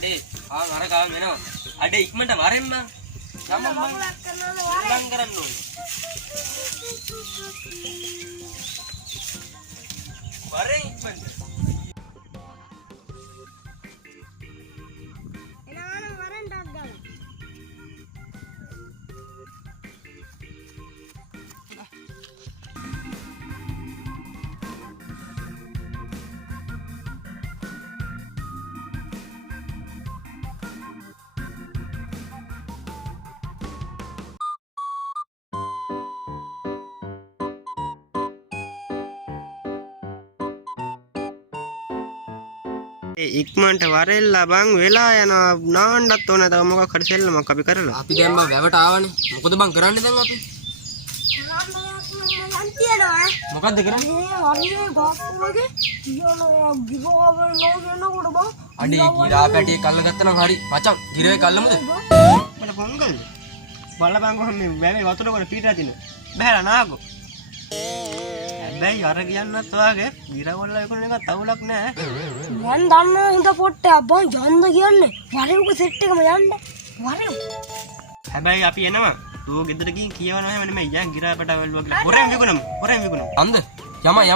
අඩේ අර ගාන් එනවා. අඩේ ඉක්මනට වරෙන් බං. නම් ලං කරන්න ඕනේ. වරෙන් ඉක්මනට. එනවනම් වරෙන් ඩක් ගන්න. ඉක්මනට වරෙල්ලා බං වෙලා යනවා නාන්නත් ඕන තව මොකක් හරි සෙල්ලමක් අපි කරලා. අපි දැන් බං වැවට ආවනේ. මොකද බං කරන්නේ දැන් අපි? මොකද්ද කරන්නේ? අඩේ ගිරා පැටිය කල්ල ගත්තා නම් හරි. මචං ගිරේ කල්ලමුද? මට පොංගල්ද? බලපං කොහොම මේ වැවේ වතුර කොට පීටලා තිනු. බහැලා නාගෝ. හැබැයි අර කියන්නත් වාගේ ගිරවල විකුණන එක තවුලක් නෑ. මන් දන්න හින්ද පොට්ටේ අබ්බා යන්න කියන්නේ. වරෙව්ක සෙට් එකම යන්න. වරෙව්. හැබැයි අපි එනවා. ඌ ගෙදර ගිහින් කියවනවා හැම නෙමෙයි යන් ගිරා පැටවල් වගේ. හොරෙන් විකුණමු. හොරෙන් විකුණමු. අන්ද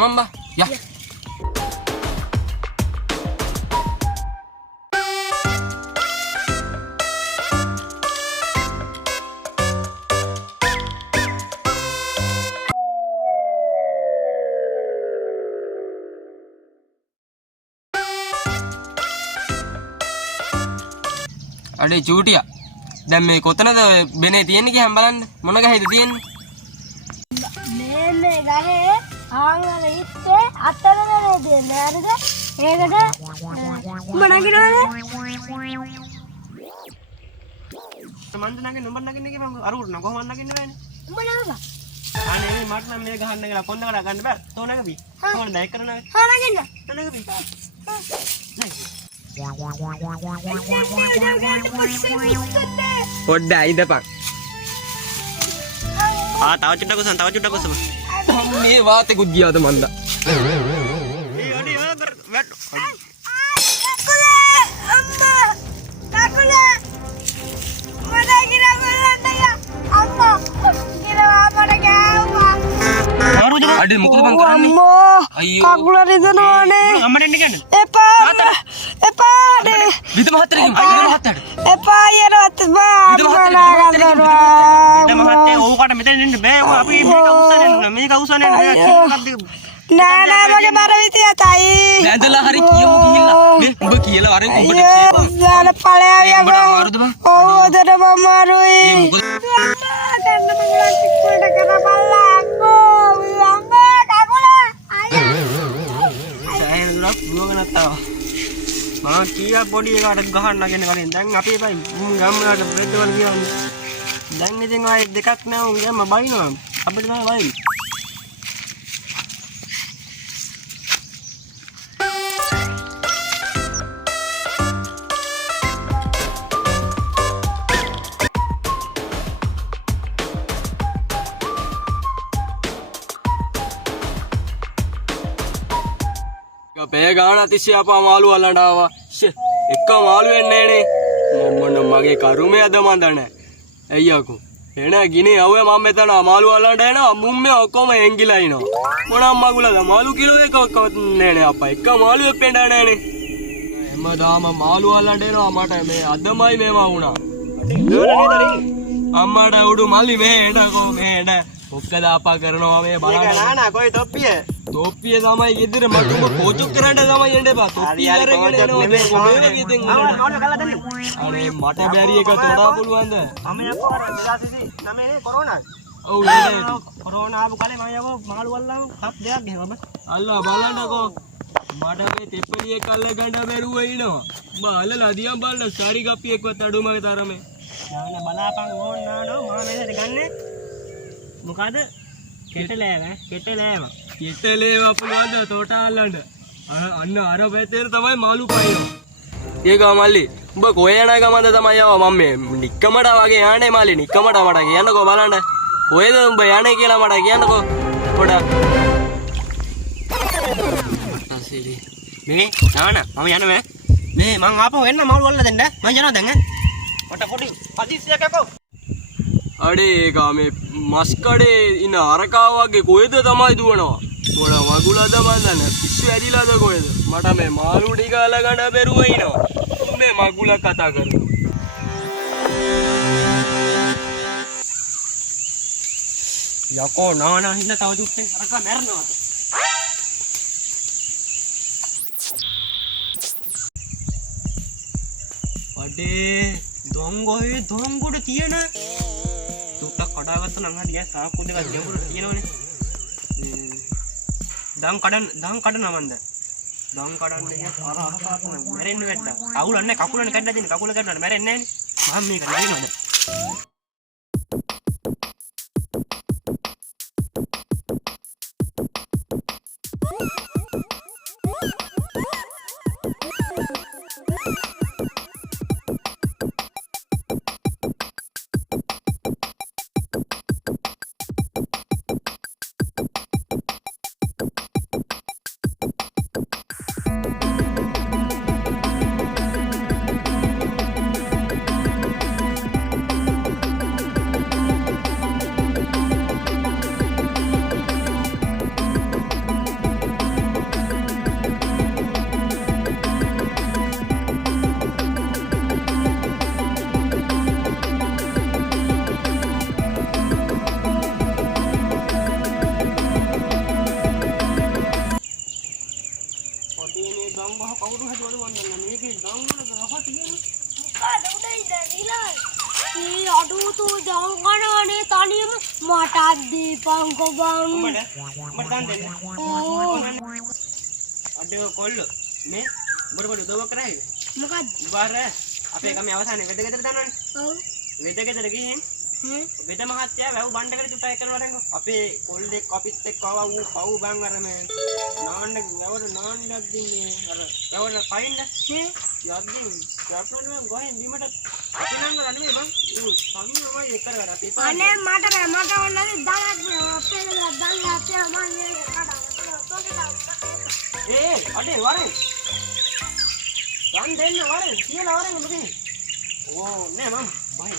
යමන් බා. යා. අඩේ චූටියා දැන් මේ කොතනද බෙනේ තියෙන්නේ කියන් බලන්න මොන ගහේද තියෙන්නේ මේ ගහේ ආංගල ඉස්සේ අතරනේ දෙන්නේ හරිද ඒකට මනගිනවද මන්ද නගන්නේ නුඹ නගන්නේ කියපන් අරුට න කොහොමද නගන්නේ බෑනේ උඹ නගපන් අනේ මට නම් මේ ගහන්න කියලා කොන්ද කඩ ගන්න බෑ තෝ නගපි කොහොමද දැක් කරන්නේ හා නගින්න නගපි පොඩ්ඩ අයිදපන් තව චුට්ටක් උසම මේ වාතෙකුත් ගියාද මන්ද අඩේ මොකද බං කරන්නේ අයියෝ කකුල රිදෙනවනේ අම්මට එන්න කියන්නේ එපා නේ විද මහත්තයා එපා යනවත් බා මහත්තයා ඕකට මෙතන ඉන්න බෑ අපි මේක උසන්නේ නෑ මගේ බර විදියටයි නැන්දලා හරි කියමු ගිහිල්ලා මේ උඹ කියලා වරෙන් උඹට ෂේප් දාන ඵලයව මාරුද බං ඔව් ඔතන මමාරුයි මොකද කන්න මගලක් ඉක්මනට කරපල්ලා අක්කෝ අම්මා කකුල සෑහෙන දුරක් දුවගෙන ආවා මම කීයක් පොඩි එකට ගහන්න නගන්නේ කලින් දැන් අපි එපයි ගම්මලට බ්‍රෙඩ් වල ගියවන්නේ දැන් ඉතින් ආයෙ දෙකක් නෑ උන් ගෑම බයිනවා අපිට තමයි බයි පේ ගාන අතිශය අපා මාළු අල්ලන්න ආවා. එක මාළු වෙන්නේ නෑනේ. මොන මගේ කරුමේ අද මන්දන. අයියකෝ. එන ගිනේ යවුවේ මම මෙතන මාළු අල්ලන්න එනවා. මුම්මේ ඔක්කොම එංගිලා ඉනවා. මොනම් මගුලද මාළු කිලෝ එකක්වත් නෑනේ අපා. එක මාළු වෙපෙන්න නෑනේ. හැමදාම මාළු අල්ලන්න එනවා මට මේ අදමයි මේවා වුණා. අම්මට උඩු මල්ලි මේ එන්නකෝ මේ එන්න. ඔක්කද අපා කරනවා මේ බලන්න. නානා කොයි තොප්පිය තොප්පිය තමයි ගෙදර මට උඹ කෝචුක් කරන්න තමයි එන්න එපා. තොප්පිය අරගෙන එනවා මේ කොහේද ඉතින් අනේ මට බැරි එක තෝරා පුළුවන්ද? මම යකෝ අර 2009 කොරෝනා ඔව් නේ කොරෝනා ආපු කාලේ මම යකෝ මාළු අල්ලම හත් දෙයක් ගෙවම අල්ලා බලන්නකෝ මට මේ තෙප්පලියක් අල්ල ගන්න බැරුව ඉනවා. උඹ අල්ලලා දියම් බලන්න සාරි ගප්පියෙක්වත් අඩුමගේ තරමේ. යන්න බලාපන් ඕන නානෝ මම මෙහෙට ගන්නේ මොකද කෙටලෑව කෙටලේව පුළුවන්ද තෝට අල්ලන්න අන්න අර පැත්තේ තමයි මාළු පයින් ඒක මල්ලි උඹ කොහේ යන ගමන්ද තමයි ආවා මම මේ නික්කමට වගේ යන්නේ මල්ලි නික්කමට මට කියන්නකෝ බලන්න කොහෙද උඹ යන්නේ කියලා මට කියන්නකෝ පොඩක් මේ නාන මම යනවා මේ මං ආපහු එන්න මාළු වල්ලා දෙන්න. මං යනවා දැන් ඈ. මට පොඩි පදිස්සියක් යකෝ. අඩේ ඒකා මේ මස් කඩේ ඉන්න අරකා වගේ කොහෙද තමයි දුවනවා මොන වගුලද මන්දන පිස්සු ඇදිලාද කොහෙද මට මේ මාළු ටික අලගන්න බැරුව ඉනවා මේ මගුල කතා කරනවා යකෝ නානා හින්දා තව දුක්ෙන් අරකා මැරෙනවා. අඩේ දොංගොයි දොංගුඩ තියෙන තුට්ටක් කඩාගත්ත නම් හරිය සාක්කු දෙකක් දෙවුරට තියෙනවනේ. දම් කඩන මන්ද. දම් කඩන්න ගියා අර මැරෙන්න වැට්ටා. අවුලන්නේ කකුලනේ කඩලා දෙන්නේ කකුල කඩනවා මැරෙන්නේ නැහැ නේ. මම මේක නගිනවද? අඩුව තෝ දංගනනේ තනියම මටත් දීපංකෝ බං මට ගන්න දෙන්න. අඩේ කොල්ලෝ මේ බොඩ උදව් කරයි. මොකද්ද? බාර අපේ ගමේ අවසානයේ වෙද ගෙදර දන්නවනේ. ඔව්. වෙද ගෙදර ගිහින් වෙද මහත්තයා වැව් බණ්ඩකට චුට්ටක් කරනවා දැන් අපේ කොල්ලෙක් අපිත් එක්ක ආවා ඌ පව් බං අර මේ නාන්න වැවර නාන්නක් දින්නේ අර වැවර පයින්ද යද්දී යප්නෝනේ ගෝහෙන් බීමට අපිනම් රණමේ බං ඌ සම්මෝයි එක කර අපි අනේ මට ඕනේ දාලා අපේ දාලා අපේ මම මේක ඒ අඩේ වරෙන් ගන් දෙන්න වරෙන් කියලා වරෙන් මොකද ඕ නේ මම බයි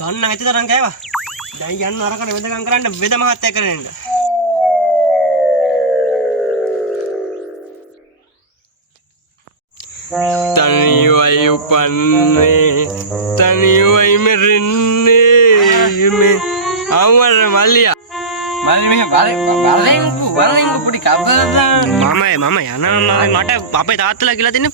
දන්න ඇති තරම් කෑවා. දැන් යන්න අරකට වෙදකම් කරන්න වෙද මහත්තයා කරෙන්න. තනියයි උපන්නේ තනියයි මෙරෙන්නේ මේ අමර මල්ලියා මල්ලි මේ වරෙන් පුඩි කවදාද මම යනවා මට අපේ තාත්තලා කියලා දෙන්නේ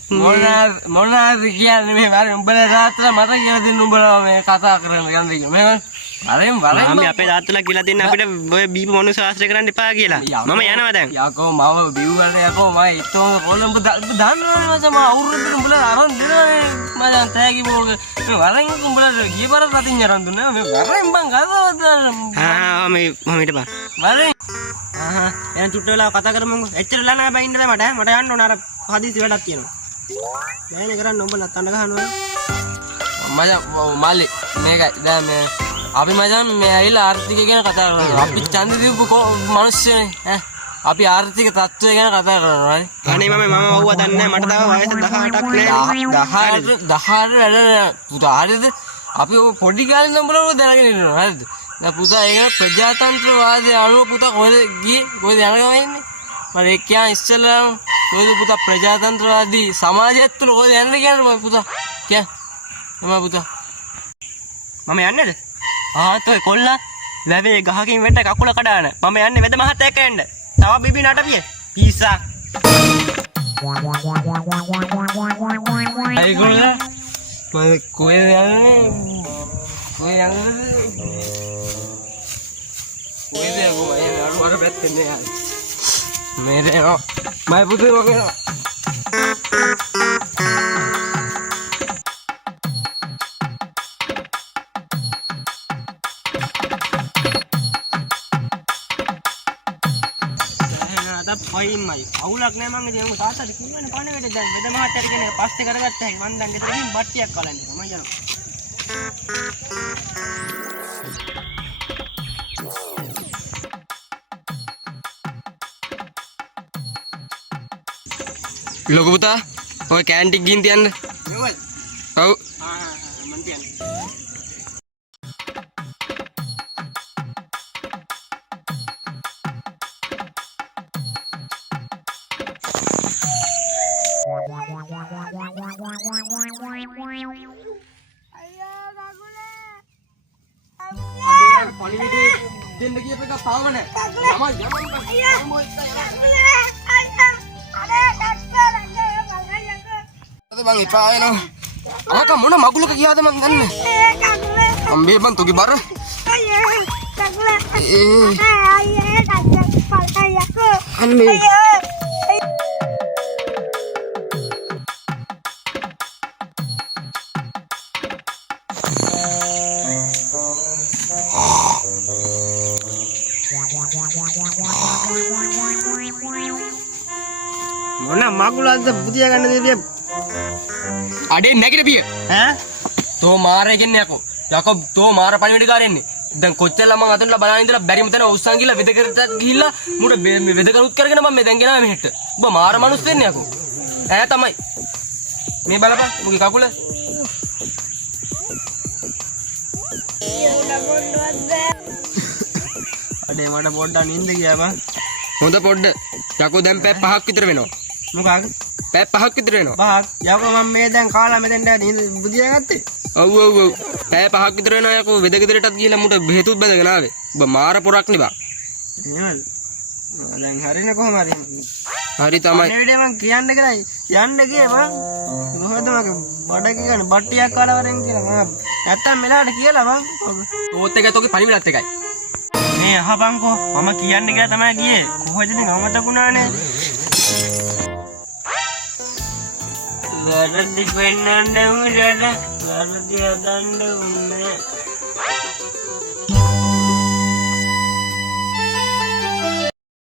මොනාද කියන්නේ මේ වරෙන් උඹලා තාත්තලා මට කියලා දෙන්න උඹලා මේ කතා කරන්න ගන්න කිව්වා මේ වරෙන් මම අපේ තාත්තලා කියලා දෙන්නේ අපිට ඔය බීප මනු ශාස්ත්‍රය කරන්න එපා කියලා. මම යනවා දැන්. යකෝ මම බිව් වල යකෝ මම ඉතෝ කොළඹ දන්නවනේ මචං මම අවුරුද්දට උඹලා අරන් දෙනවනේ මචං තෑගි බෝග මේ වරෙන් උඹලා ගිය පාර රටින් අරන් දුන්නා මේ වරෙන් බං කතාවද මම හිටපන්. වරෙන් එහෙනම් චුට්ට වෙලා කතා කරමුකෝ. එච්චර වෙලා නෑ බෑ ඉන්න බෑ මට යන්න ඕන අර හදිසි වැඩක් තියෙනවා. බෑනේ කරන්න උඹලා තන ගහනවා. මචං මල්ලි මේකයි දැන් මේ අපි මචං මේ ඇවිල්ලා ආර්ථිකය ගැන කතා කරනවා. අපි ඡන්ද දීපු මිනිස්සුනේ ඈ. අපි ආර්ථික තත්ත්වය ගැන කතා කරනවා නේ. අනේ මම වව්ව දන්නේ නැහැ. මට තව වයස 18ක් නෑ. 18 වැඩ පුතා හරිද? අපි ඔය පොඩි කාලේ ඉඳන් බලව දැනගෙන ඉන්නවා හරිද? දැන් පුතා ඒක ප්‍රජාතන්ත්‍රවාදී අනුව පුතා කොහෙද ගියේ? කොහෙද යනකම ඉන්නේ? මම ඒක කියන් ඉස්සෙල්ලා කොහෙද පුතා ප්‍රජාතන්ත්‍රවාදී සමාජයත් තුළ කොහෙද යන්නේ කියන්නේ පුතා. කියන්. එමා පුතා. මම යන්නේද? ආතෝ කොල්ලා ලැබේ ගහකින් වෙට කකුල කඩාන මම යන්නේ වෙද මහත්තයා එක්ක එන්න. තව බිබි නටපිය. පීසා. අය කොල්ලා මම කොහෙද යන්නේ? කොහෙද යන්නේ? කොහෙද යන්නේ? අර පැත්තේ නේ යාර. මේරේ මම පුතේ වගේ අදත් පයින්මයි. අවුලක් නෑ මං ඉතින් මම තාත්තට කිව්වනේ පණිවිඩ දැන් වෙද මහත්තයාට කියන එක පස්සේ කරගත්ත හැකි. මං දැන් ගෙදර ගිහින් බට්ටියක් කලන්න මම යනවා. ලොකු පුතා ඔය කැන්ටික් ගින් තියන්න. මෙවල්. ඔව්. මං තියන්නේ. පණිවිඩේ දෙන්න කියප එක පාව නැහැ. බං එපා වෙනවා. අලක මොන මගුලක ගියාද මං දන්නේ. අම්බේ බං තුගේ බර. අම්බේ. මොන මගුලක්ද පුතිය ගන්න දෙවිය. අඩේ නැගිට බිය. ඈ? තෝ මාරේ කියන්නේ යකෝ. යකෝ තෝ මාර පණිවිඩකාරයන්නේ. දැන් කොච්චර ළමං අතනලා බලන් ඉඳලා බැරිම තැන උස්සන් ගිහලා වෙදකරටත් ගිහිල්ලා මුඩ වෙදකරුත් කරගෙන මම මේ දැන් ගෙනාවේ මෙහෙට. ඔබ මාර මනුස්ස වෙන්නේ යකෝ. ඈ තමයි. මේ බලපන් මුගේ කකුල. අඩේ මට පොඩ්ඩක් නිින්ද ගියා බං. හොඳ පොඩ්ඩ. යකෝ දැන් පැය 5ක් විතර වෙනවා. මොකක්ද? පැය 5ක් විතර වෙනවා. බහක්. යකෝ මම මේ දැන් කාලා මෙතෙන්ට නිින්ද බුදියා ගත්තේ. ඔව් ඔව් ඔව්. පැය 5ක් විතර වෙනවා යකෝ වෙදකරටත් ගිහිල්ලා මුට බෙහෙතුත් බඳගෙන ආවේ. ඔබ මාර පොරක් නේ බං. නේද? දැන් හරිනේ කොහොම හරි. හරි තමයි. මේ විදිහ මං කියන්න කරයි. යන්න ගියේ මං. මොකද මගේ බඩ කියන්නේ බට්ටියක් කාලවරෙන් කියලා මම නැත්තම් මෙලාට කියලා මං. තෝත් එකයි තෝගේ පණිවිඩත් එකයි. මේ අහපන්කෝ මම කියන්න කියලා තමයි ගියේ. කොහෙද ඉතින් අමතකුණානේ. වැරදි වෙන්නන්නේ උඹට. වැරදි හදන්න උන්නේ.